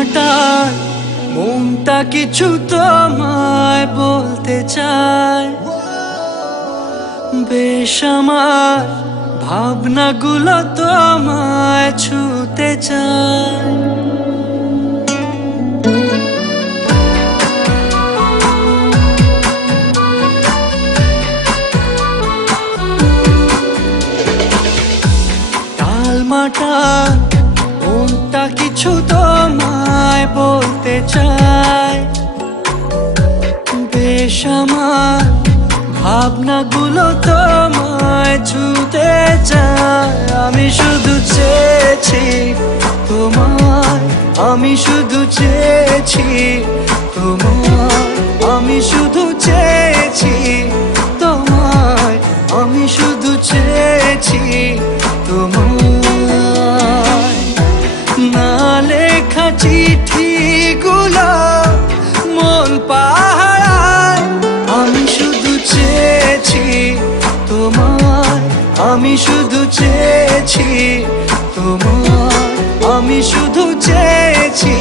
মাটার মনটা কিছু তোমায় বলতে চায়, বেশ আমার ভাবনাগুলো তোমায় ছুতে চায়। টালমাটাল মনটা কিছু তোমায় বলতে চায়, বেশ আমার ভাবনাগুলো তোমায় ছুতে চায়। আমি শুধু চেয়েছি তোমায়, আমি শুধু চেয়েছি তোমায়, আমি শুধু চেয়েছি তোমায়, আমি শুধু চেয়েছি তোমায়। না লেখা চিঠিগুলো মন পাহারায়, আমি শুধু চেয়েছি তোমায়, আমি শুধু চেয়েছি তোমায়, আমি শুধু চেয়েছি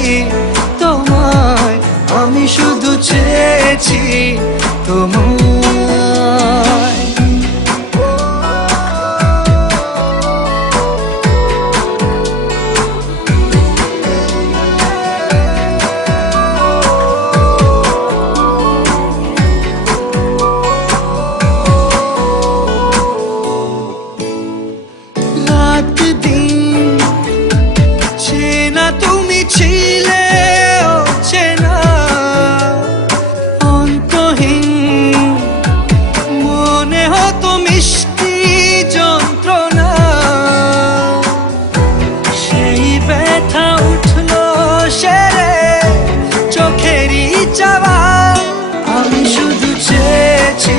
তোমায়, আমি শুধু চেয়েছি তোমায়। তুমি ছিলে অচেনা অন্তহীন, মনে হতো মিষ্টি যন্ত্রণা, সেই ব্যথা উঠলো সেরে চোখেরই চাওয়া। আমি শুধু চেয়েছি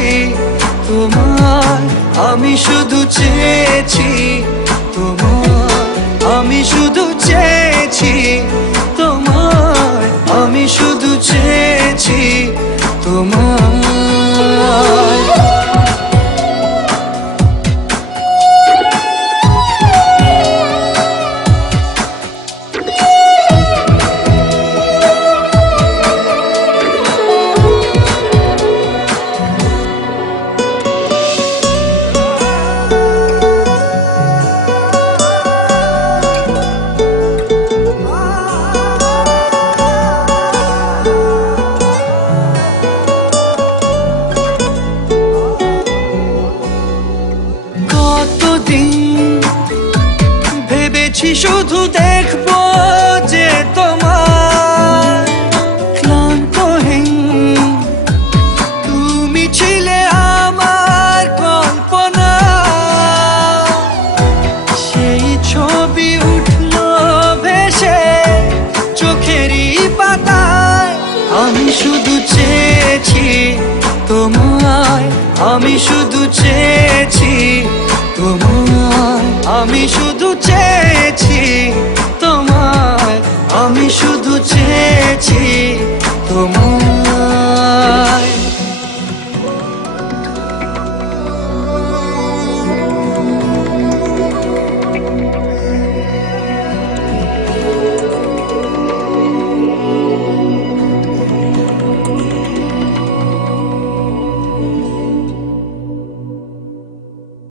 তোমার, আমি শুধু চেয়েছি তোমার, আমি শুধু চেয়েছি তোমায়, আমি শুধু চেয়েছি তোমায়। ভেবেছি শুধু দেখবো যে তোমার ক্লান্তহীন, তুমি ছিলে আমার কল্পনা, সেই ছবি উঠলো ভেসে চোখেরই পাতায়। আমি শুধু চেয়েছি তোমায়, আমি শুধু